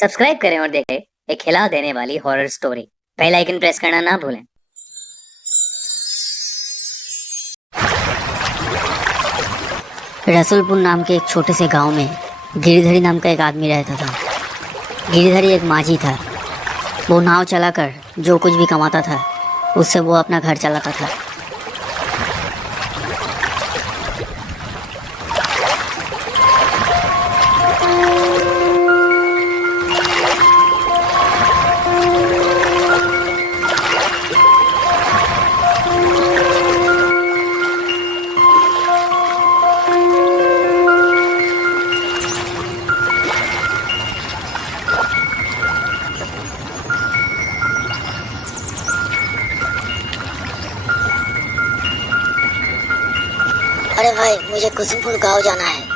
Subscribe करें और देखें एक हिला देने वाली horror story. Bell icon press करना ना भूलें। रसूलपुर नाम के एक छोटे से गांव में गिरिधरी नाम का एक आदमी रहता था। गिरिधरी एक माझी था। वो नाव चलाकर जो कुछ भी कमाता था उससे वो अपना घर चलाता था। अरे भाई, मुझे कुसुमपुर गांव जाना है।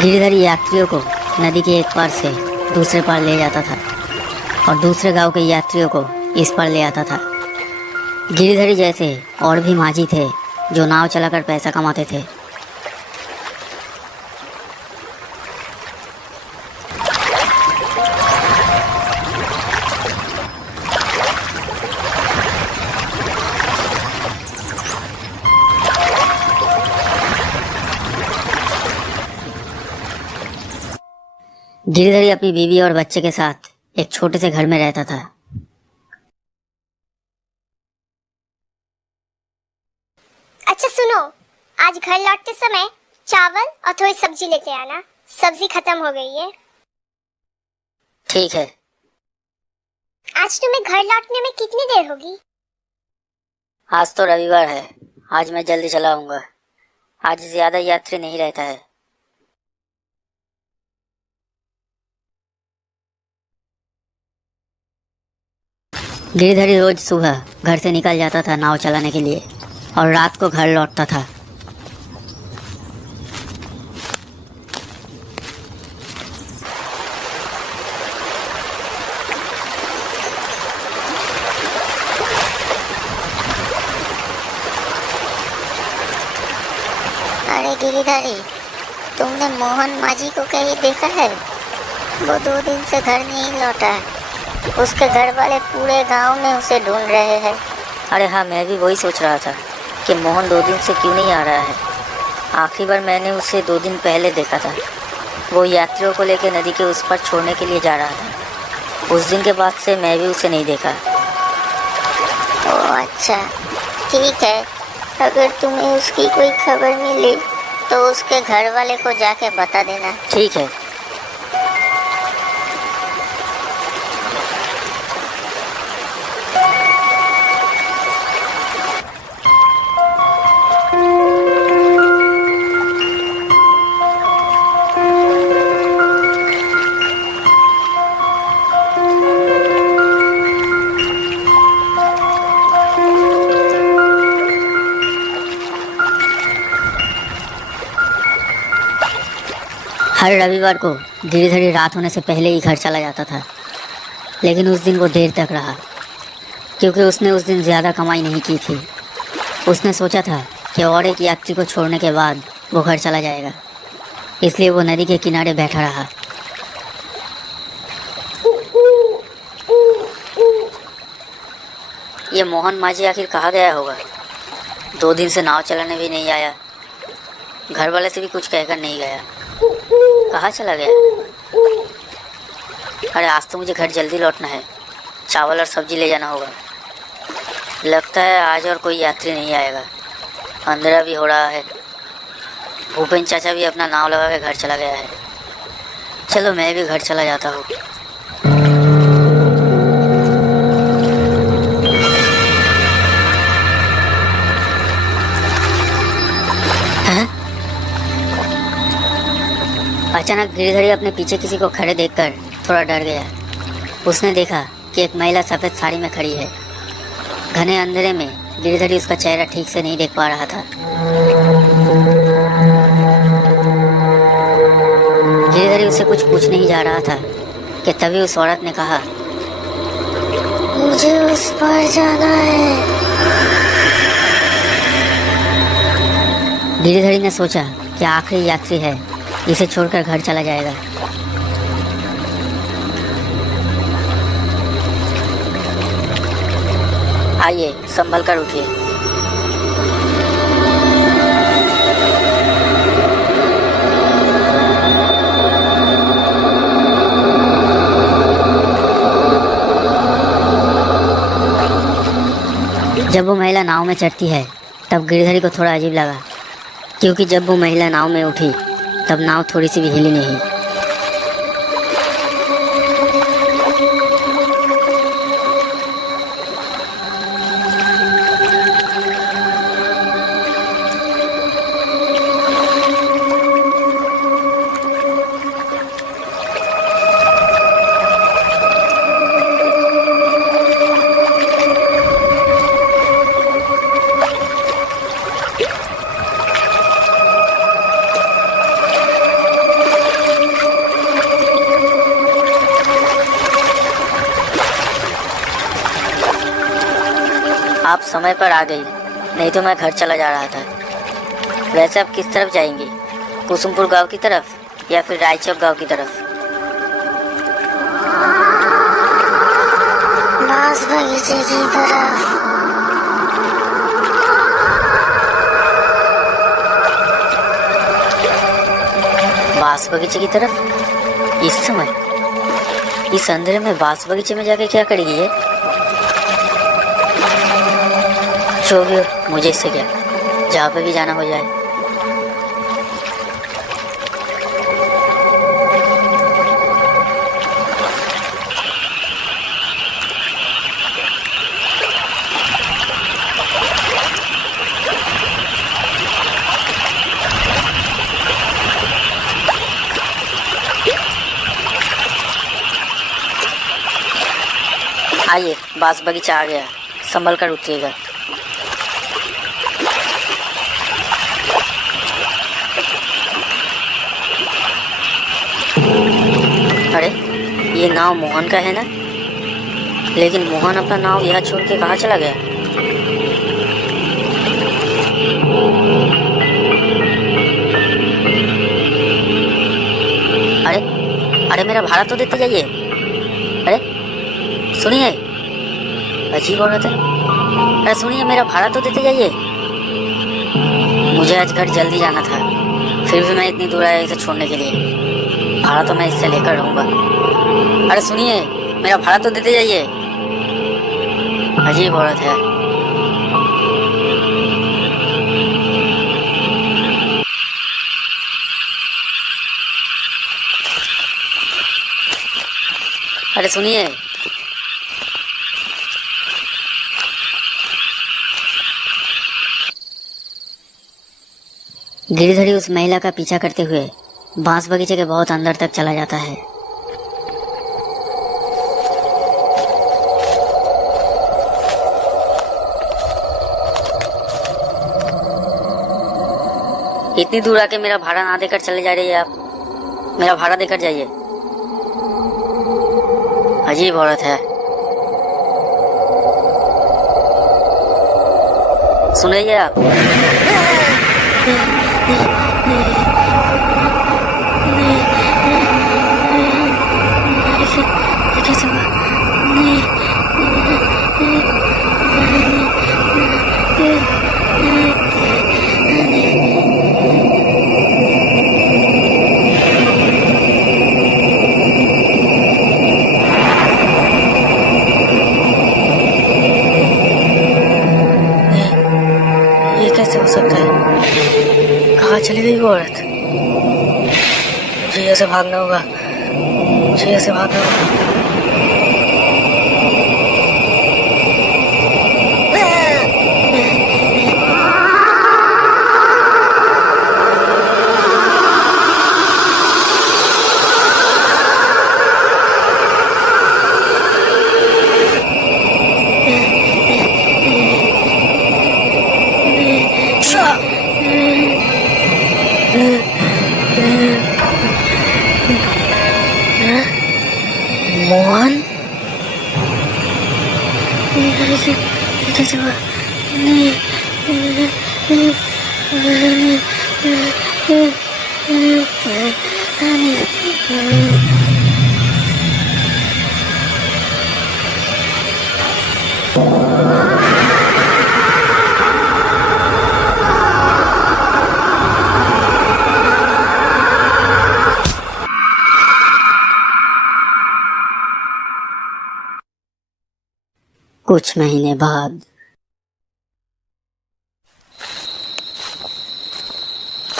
गिरिधरी यात्रियों को नदी के एक पार से दूसरे पार ले जाता था और दूसरे गांव के यात्रियों को इस पार ले आता था। गिरिधरी जैसे और भी माझी थे जो नाव चलाकर पैसा कमाते थे। गिरिधरी अपनी बीवी और बच्चे के साथ एक छोटे से घर में रहता था। अच्छा सुनो, आज घर लौटते समय चावल और थोड़ी सब्जी लेके आना। सब्जी खत्म हो गई है। ठीक है। आज तुम्हें घर लौटने में कितनी देर होगी? आज तो रविवार है, आज मैं जल्दी चला आऊंगा। आज ज्यादा यात्री नहीं रहता है। गिरिधरी रोज सुबह घर से निकल जाता था नाव चलाने के लिए और रात को घर लौटता था। अरे गिरिधरी, तुमने मोहन माझी को कहीं देखा है? वो 2 दिन से घर नहीं लौटा है। उसके घर वाले पूरे गांव में उसे ढूंढ रहे हैं। अरे हाँ, मैं भी वही सोच रहा था कि मोहन 2 दिन से क्यों नहीं आ रहा है। आखिरी बार मैंने उसे 2 दिन पहले देखा था। वो यात्रियों को लेकर नदी के उस पार छोड़ने के लिए जा रहा था। उस दिन के बाद से मैं भी उसे नहीं देखा। ओह अच्छा, ठीक है। अगर तुम्हें उसकी कोई खबर मिली तो उसके घर वाले को जाके बता देना। ठीक है। हर रविवार को गिरिधरी रात होने से पहले ही घर चला जाता था, लेकिन उस दिन वो देर तक रहा क्योंकि उसने उस दिन ज़्यादा कमाई नहीं की थी। उसने सोचा था कि और एक यात्री को छोड़ने के बाद वो घर चला जाएगा, इसलिए वो नदी के किनारे बैठा रहा। ये मोहन माझी आखिर कहाँ गया होगा? 2 दिन से नाव चलाने भी नहीं आया, घर वाले से भी कुछ कहकर नहीं गया। कहाँ चला गया? अरे आज तो मुझे घर जल्दी लौटना है, चावल और सब्जी ले जाना होगा। लगता है आज और कोई यात्री नहीं आएगा। अंधेरा भी हो रहा है। भूपेन चाचा भी अपना नाव लगा के घर चला गया है। चलो मैं भी घर चला जाता हूँ। अचानक गिरिधरी अपने पीछे किसी को खड़े देखकर थोड़ा डर गया। उसने देखा कि कि एक महिला सफ़ेद साड़ी में खड़ी है। घने अंधेरे में गिरधरी उसका चेहरा ठीक से नहीं देख पा रहा था। गिरधरी उससे कुछ पूछने ही जा रहा था कि तभी उस औरत ने कहा, मुझे उस पार जाना है। गिरधरी ने सोचा कि आखिरी यात्री है, इसे छोड़कर घर चला जाएगा। आइए, संभल कर उठिए। जब वो महिला नाव में चढ़ती है तब गिरधरी को थोड़ा अजीब लगा, क्योंकि जब वो महिला नाव में उठी तब नाव थोड़ी सी भी हिली नहीं। आप समय पर आ गई, नहीं तो मैं घर चला जा रहा था। वैसे आप किस तरफ जाएंगी? कुसुमपुर गांव की तरफ या फिर रायचौक गांव की तरफ? बांस बगीचे की तरफ। बांस बगीचे की तरफ? इस समय इस अंधेरे में बांस बगीचे में जाके क्या करेगी ये? जो भी हो, मुझे इससे क्या, जहाँ पे भी जाना हो जाए। आइए, बांस बगीचा आ गया, संभल कर उतरिएगा। अरे, ये नाव मोहन का है ना? लेकिन मोहन अपना नाव यहाँ छोड़ के कहाँ चला गया? अरे अरे, मेरा भाड़ा तो देते जाइए। अरे सुनिए, अजीब औरत है। अरे सुनिए, मेरा भाड़ा तो देते जाइए। मुझे आज घर जल्दी जाना था, फिर भी मैं इतनी दूर आया इसे छोड़ने के लिए। भाड़ा तो मैं इससे लेकर रहूँगा। अरे सुनिए, मेरा भाड़ा तो देते जाइए। अजीब औरत है। अरे सुनिए। गिरधरी उस महिला का पीछा करते हुए बांस बगीचे के बहुत अंदर तक चला जाता है। इतनी दूर आके मेरा भाड़ा ना देकर चले जा रही है आप। मेरा भाड़ा देकर जाइए। अजीब औरत है। सुनिए आप। कैसे हुआ? ये कैसे हो सकता है? कहाँ चली गई वो औरत? मुझे यहाँ से भागना होगा। मुझे यहाँ से भागना होगा। ऐसे कैसे हुआ? नहीं, नहीं, नहीं, कुछ महीने बाद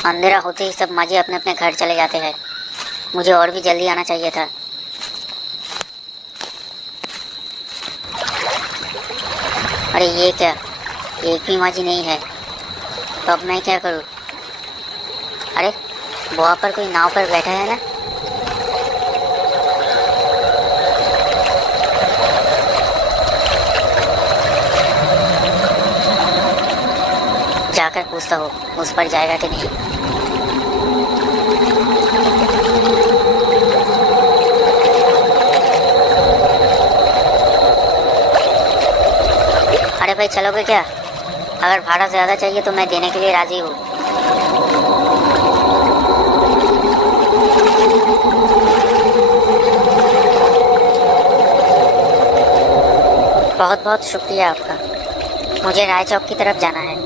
अंधेरा होते ही सब माजी अपने अपने घर चले जाते हैं। मुझे और भी जल्दी आना चाहिए था। अरे ये क्या, एक भी माजी नहीं है, तो अब मैं क्या करूं? अरे वहाँ पर कोई नाव पर बैठा है ना। जाकर पूछता हूँ उस पर जाएगा कि नहीं। अरे भाई चलोगे क्या? अगर भाड़ा ज़्यादा चाहिए तो मैं देने के लिए राज़ी हूँ। बहुत बहुत शुक्रिया आपका। मुझे राय चौक की तरफ जाना है।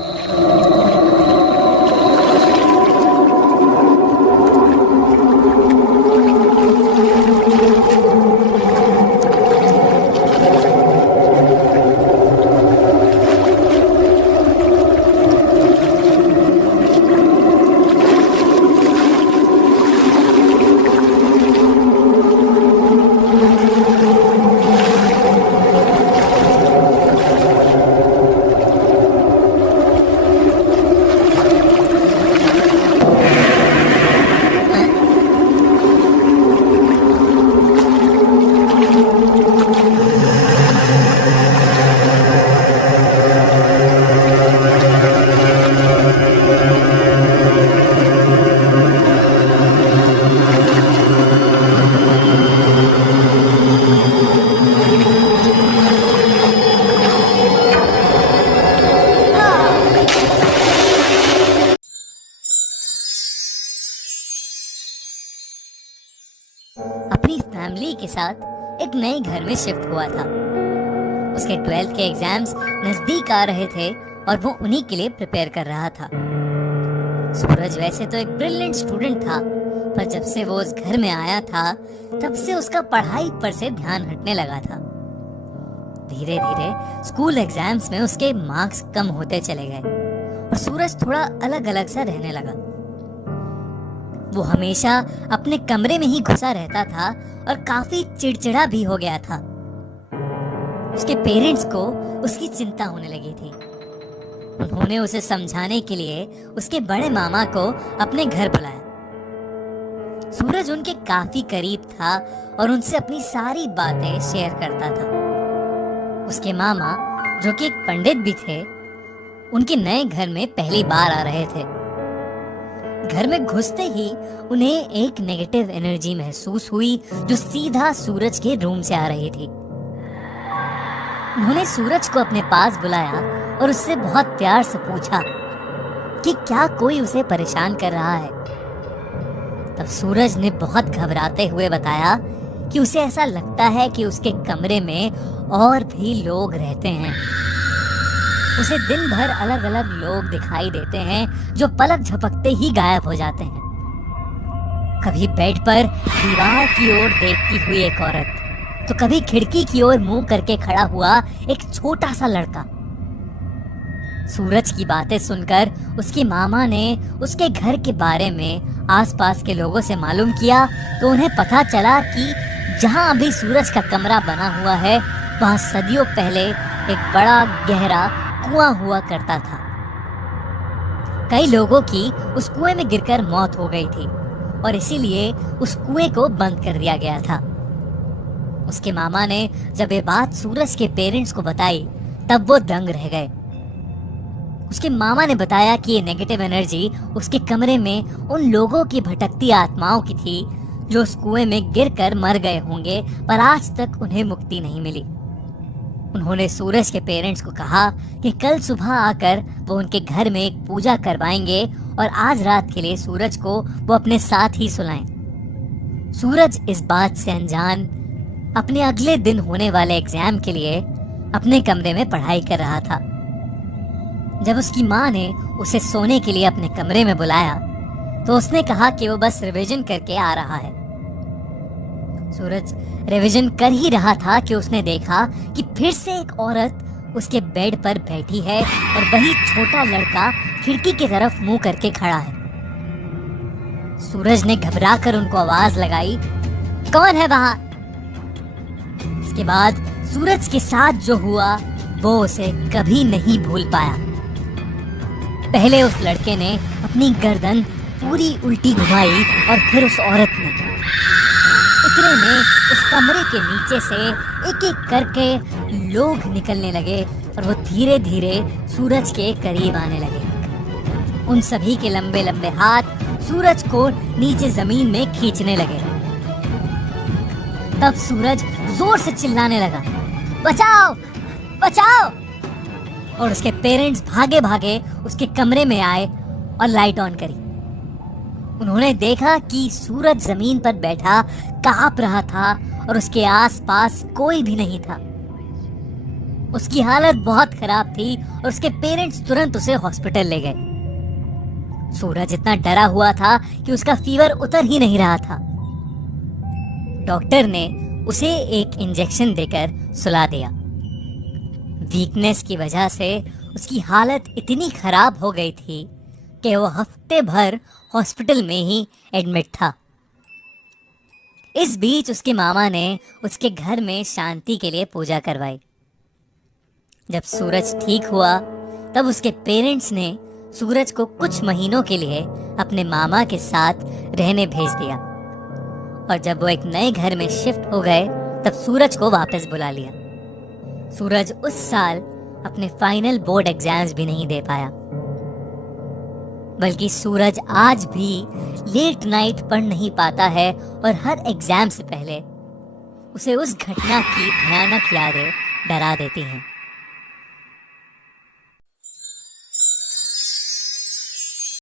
अपनी फैमिली के साथ एक नए घर में शिफ्ट हुआ था। उसके 12th के एग्जाम्स नजदीक आ रहे थे और वो उन्हीं के लिए प्रिपेयर कर रहा था। सूरज वैसे तो एक ब्रिलियंट स्टूडेंट था, पर जब से वो उस घर में आया था तब से उसका पढ़ाई पर से ध्यान हटने लगा था। धीरे धीरे स्कूल एग्जाम्स में उसके मार्क्स कम होते चले गए और सूरज थोड़ा अलग अलग सा रहने लगा। वो हमेशा अपने कमरे में ही घुसा रहता था और काफी चिड़चिड़ा भी हो गया था। उसके पेरेंट्स को उसकी चिंता होने लगी थी। उन्होंने उसे समझाने के लिए उसके बड़े मामा को अपने घर बुलाया। सूरज उनके काफी करीब था और उनसे अपनी सारी बातें शेयर करता था। उसके मामा, जो कि एक पंडित भी थे, उनके नए घर में पहली बार आ रहे थे। घर में घुसते ही उन्हें एक नेगेटिव एनर्जी महसूस हुई जो सीधा सूरज के रूम से आ रही थी। उन्होंने सूरज को अपने पास बुलाया और उससे बहुत प्यार से पूछा कि क्या कोई उसे परेशान कर रहा है। तब सूरज ने बहुत घबराते हुए बताया कि उसे ऐसा लगता है कि उसके कमरे में और भी लोग रहते हैं। उसे दिन भर अलग अलग लोग दिखाई देते हैं जो पलक झपकते ही गायब हो जाते हैं। कभी बेड पर दीवार की ओर देखती हुई एक औरत, तो कभी खिड़की की ओर मुंह करके खड़ा हुआ एक छोटा सा लड़का। सूरज की बातें सुनकर उसकी मामा ने उसके घर के बारे में आसपास के लोगों से मालूम किया तो उन्हें पता चला कि जहां अभी सूरज का कमरा बना हुआ है वहां सदियों पहले एक बड़ा गहरा कुआं हुआ करता था। कई लोगों की उस कुएं में गिरकर मौत हो गई थी और इसीलिए उस कुएं को बंद कर दिया गया था। उसके मामा ने जब ये बात सूरज के पेरेंट्स को बताई तब वो दंग रह गए। उसके मामा ने बताया कि ये नेगेटिव एनर्जी उसके कमरे में उन लोगों की भटकती आत्माओं की थी जो उस कुएं में गिरकर मर गए होंगे पर आज तक उन्हें मुक्ति नहीं मिली। उन्होंने सूरज के पेरेंट्स को कहा कि कल सुबह आकर वो उनके घर में एक पूजा करवाएंगे और आज रात के लिए सूरज को वो अपने साथ ही सुलाएं। सूरज इस बात से अनजान अपने अगले दिन होने वाले एग्जाम के लिए अपने कमरे में पढ़ाई कर रहा था। जब उसकी माँ ने उसे सोने के लिए अपने कमरे में बुलाया तो उसने कहा कि वो बस रिवीजन करके आ रहा है। सूरज रिवीजन कर ही रहा था कि उसने देखा कि फिर से एक औरत उसके बेड पर बैठी है और वही छोटा लड़का खिड़की की तरफ मुंह करके खड़ा है। सूरज ने घबराकर उनको आवाज लगाई, कौन है वहां? इसके बाद सूरज के साथ जो हुआ वो उसे कभी नहीं भूल पाया। पहले उस लड़के ने अपनी गर्दन पूरी उल्टी घुमाई और फिर उस औरत ने। इतने में उस कमरे के नीचे से एक एक करके लोग निकलने लगे और वो धीरे धीरे सूरज के करीब आने लगे। उन सभी के लंबे लंबे हाथ सूरज को नीचे जमीन में खींचने लगे। तब सूरज जोर से चिल्लाने लगा, बचाओ बचाओ! और उसके पेरेंट्स भागे भागे उसके कमरे में आए और लाइट ऑन करी। उन्होंने देखा कि सूरज जमीन पर बैठा कांप रहा था और उसके आसपास कोई भी नहीं था। उसकी हालत बहुत खराब थी और उसके पेरेंट्स तुरंत उसे हॉस्पिटल ले गए। सूरज इतना डरा हुआ था कि उसका फीवर उतर ही नहीं रहा था। डॉक्टर ने उसे एक इंजेक्शन देकर सुला दिया। वीकनेस की वजह से उसकी हालत इतनी खराब हो गई थी कि वो हफ्ते भर हॉस्पिटल में ही एडमिट था। इस बीच उसके मामा ने उसके घर में शांति के लिए पूजा करवाई। जब सूरज ठीक हुआ तब उसके पेरेंट्स ने सूरज को कुछ महीनों के लिए अपने मामा के साथ रहने भेज दिया और जब वो एक नए घर में शिफ्ट हो गए तब सूरज को वापस बुला लिया। सूरज उस साल अपने फाइनल बोर्ड एग्जाम्स भी नहीं दे पाया, बल्कि सूरज आज भी लेट नाइट पढ़ नहीं पाता है और हर एग्जाम से पहले उसे उस घटना की भयानक यादें डरा देती हैं।